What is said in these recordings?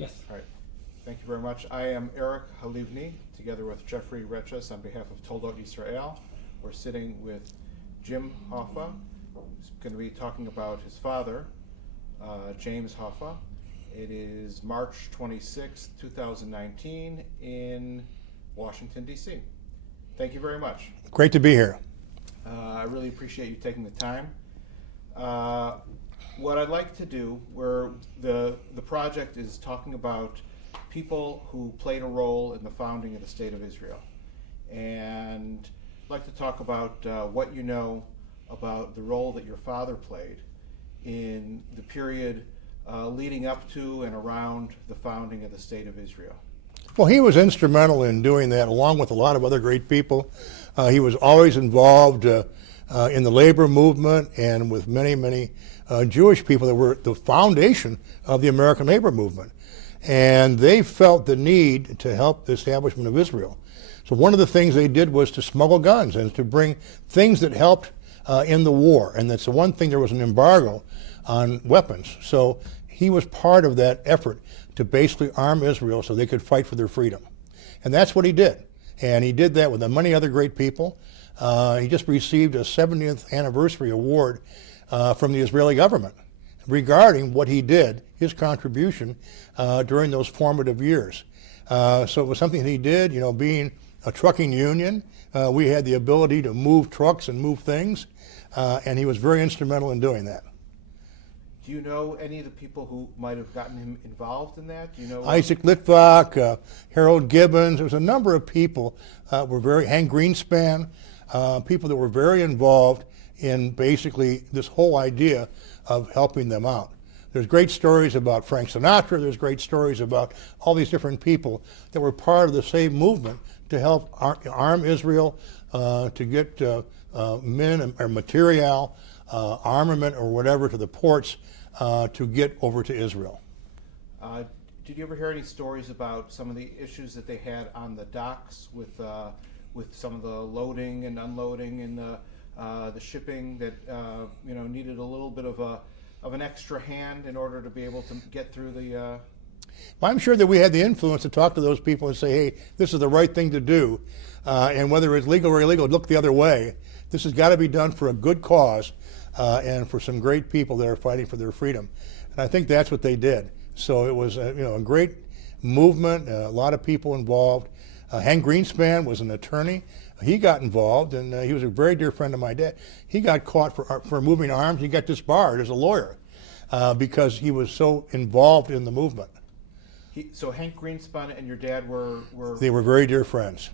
Yes. All right. Thank you very much. I am Eric Halivni, together with Jeffrey Reches on behalf of Toldos Israel. We're sitting with Jim Hoffa, who's going to be talking about his father, Jimmy Hoffa. It is March 26, 2019 in Washington, D.C. Thank you very much. Great to be here. I really appreciate you taking the time. What I'd like to do, where the project is talking about people who played a role in the founding of the State of Israel. And I'd like to talk about what you know about the role that your father played in the period leading up to and around the founding of the State of Israel. Well, he was instrumental in doing that, along with a lot of other great people. He was always involved in the labor movement and with many Jewish people that were the foundation of the American labor movement. And they felt the need to help the establishment of Israel. So one of the things they did was to smuggle guns and to bring things that helped in the war. And that's the one thing, there was an embargo on weapons. So he was part of that effort to basically arm Israel so they could fight for their freedom. And that's what he did. And he did that with many other great people. He just received a 70th anniversary award from the Israeli government regarding what he did, his contribution during those formative years. So it was something that he did, you know, being a trucking union. We had the ability to move trucks and move things, and he was very instrumental in doing that. Do you know any of the people who might have gotten him involved in that? Do you know Isaac Litvak, Harold Gibbons. There was a number of people Hank Greenspan, people that were very involved in basically this whole idea of helping them out. There's great stories about Frank Sinatra. There's great stories about all these different people that were part of the same movement to help arm Israel, to get men or material, armament or whatever to the ports to get over to Israel. Did you ever hear any stories about some of the issues that they had on the docks with some of the loading and unloading and the shipping that needed a little bit of an extra hand in order to be able to get through the... Well, I'm sure that we had the influence to talk to those people and say, hey, this is the right thing to do, and whether it's legal or illegal, look the other way. This has got to be done for a good cause and for some great people that are fighting for their freedom. And I think that's what they did. So it was a great movement, a lot of people involved. Hank Greenspan was an attorney. He got involved, and he was a very dear friend of my dad. He got caught for moving arms. He got disbarred as a lawyer because he was so involved in the movement. So Hank Greenspan and your dad were... They were very dear friends.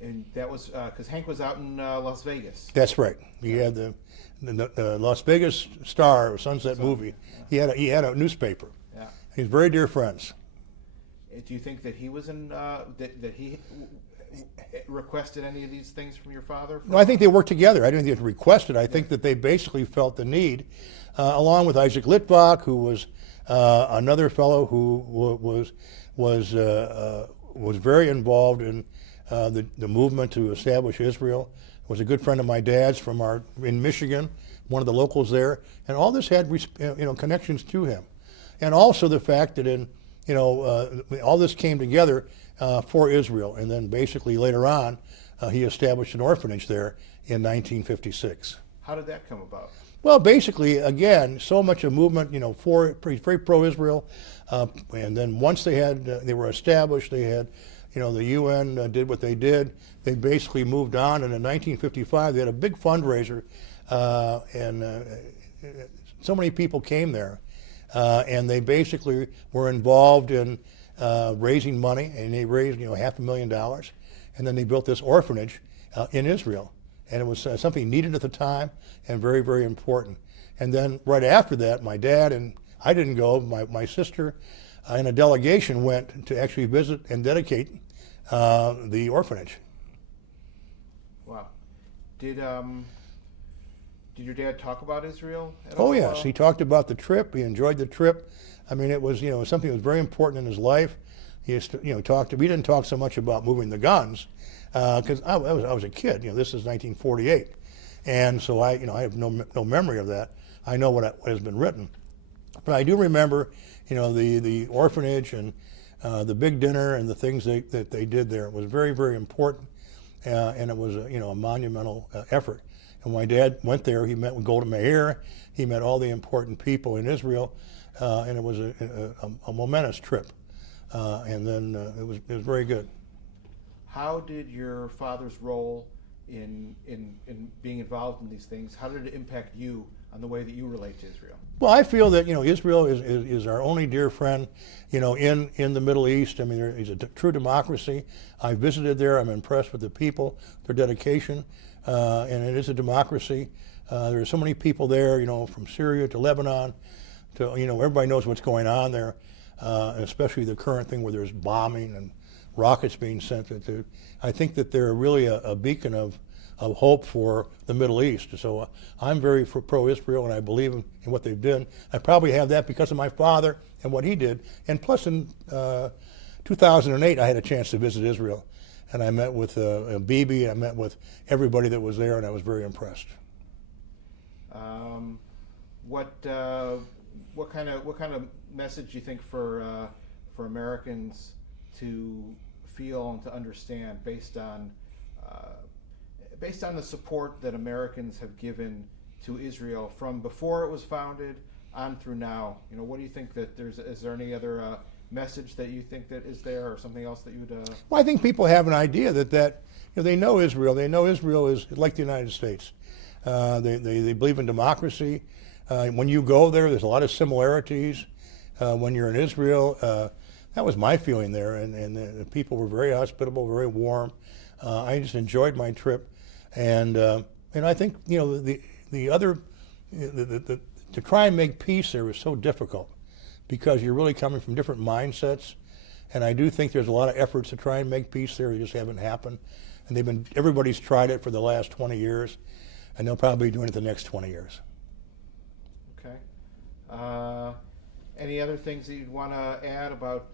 And that was because Hank was out in Las Vegas. That's right. He had the Las Vegas Star, Sunset movie. Yeah. He had a newspaper. Yeah. He's very dear friends. Do you think that he was in that he requested any of these things from your father? No, I think they worked together. I didn't think they requested. I think that they basically felt the need, along with Isaac Litvak, who was another fellow who was very involved in the movement to establish Israel. Was a good friend of my dad's in Michigan, one of the locals there, and all this had connections to him, and also the fact that all this came together for Israel, and then basically later on he established an orphanage there in 1956. How did that come about? Well, basically, again, so much a movement, very pro-Israel, and then once they were established, they had, the UN did what they did. They basically moved on, and in 1955 they had a big fundraiser, and so many people came there, and they basically were involved in raising money, and they raised $500,000, and then they built this orphanage in Israel. And it was something needed at the time and very, very important. And then right after that, my dad and I didn't go, my sister and a delegation went to actually visit and dedicate the orphanage. Wow. Did your dad talk about Israel at all? Oh yes, he talked about the trip. He enjoyed the trip. I mean, it was something that was very important in his life. He used to, we didn't talk so much about moving the guns, because I was a kid. This is 1948, and so I have no memory of that. I know what has been written, But I do remember, the orphanage and the big dinner and the things that they did there. It was very, very important, and it was a monumental effort. And when my dad went there, he met with Golda Meir, he met all the important people in Israel, and it was a momentous trip. And then it was very good. How did your father's role in being involved in these things, how did it impact you on the way that you relate to Israel? Well, I feel that Israel is our only dear friend, in the Middle East. I mean, it's a true democracy. I visited there. I'm impressed with the people, their dedication, and it is a democracy. There are so many people there, from Syria to Lebanon, to everybody knows what's going on there, especially the current thing where there's bombing and rockets being sent. I think that they're really a beacon of hope for the Middle East. So I'm very pro-Israel, and I believe in what they've done. I probably have that because of my father and what he did. And plus, in 2008, I had a chance to visit Israel, and I met with Bibi. I met with everybody that was there, and I was very impressed. What kind of message do you think for Americans to feel and to understand based on the support that Americans have given to Israel from before it was founded on through now? What do you think that is there any other message that you think that is there, or something else that you would? Well, I think people have an idea that they know Israel. They know Israel is like the United States. They believe in democracy. When you go there, there's a lot of similarities. When you're in Israel, that was my feeling there, and the people were very hospitable, very warm. I just enjoyed my trip, and I think to try and make peace there was so difficult because you're really coming from different mindsets, and I do think there's a lot of efforts to try and make peace there. They just haven't happened, and everybody's tried it for the last 20 years, and they'll probably be doing it the next 20 years. Okay. Any other things that you'd want to add about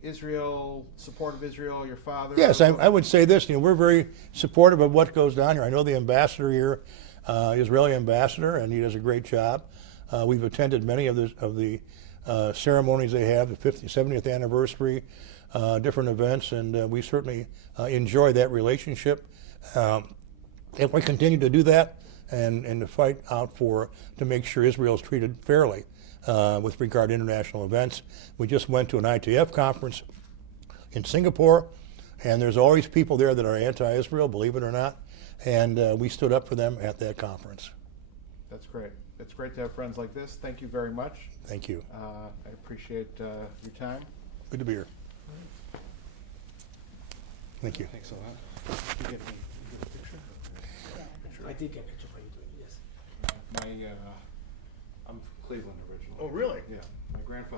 Israel, support of Israel, your father? Yes, I would say this. We're very supportive of what goes on here. I know the ambassador here, Israeli ambassador, and he does a great job. We've attended many of the ceremonies they have, the 70th anniversary, different events, and we certainly enjoy that relationship. If we continue to do that and to fight out to make sure Israel is treated fairly with regard to international events. We just went to an ITF conference in Singapore, and there's always people there that are anti-Israel, believe it or not, and we stood up for them at that conference. That's great. It's great to have friends like this. Thank you very much. Thank you. I appreciate your time. Good to be here. Thank you. Thanks a lot. Did you get a picture? I did get a picture for you, yes. I'm from Cleveland originally. Oh, really? Yeah. My grandfather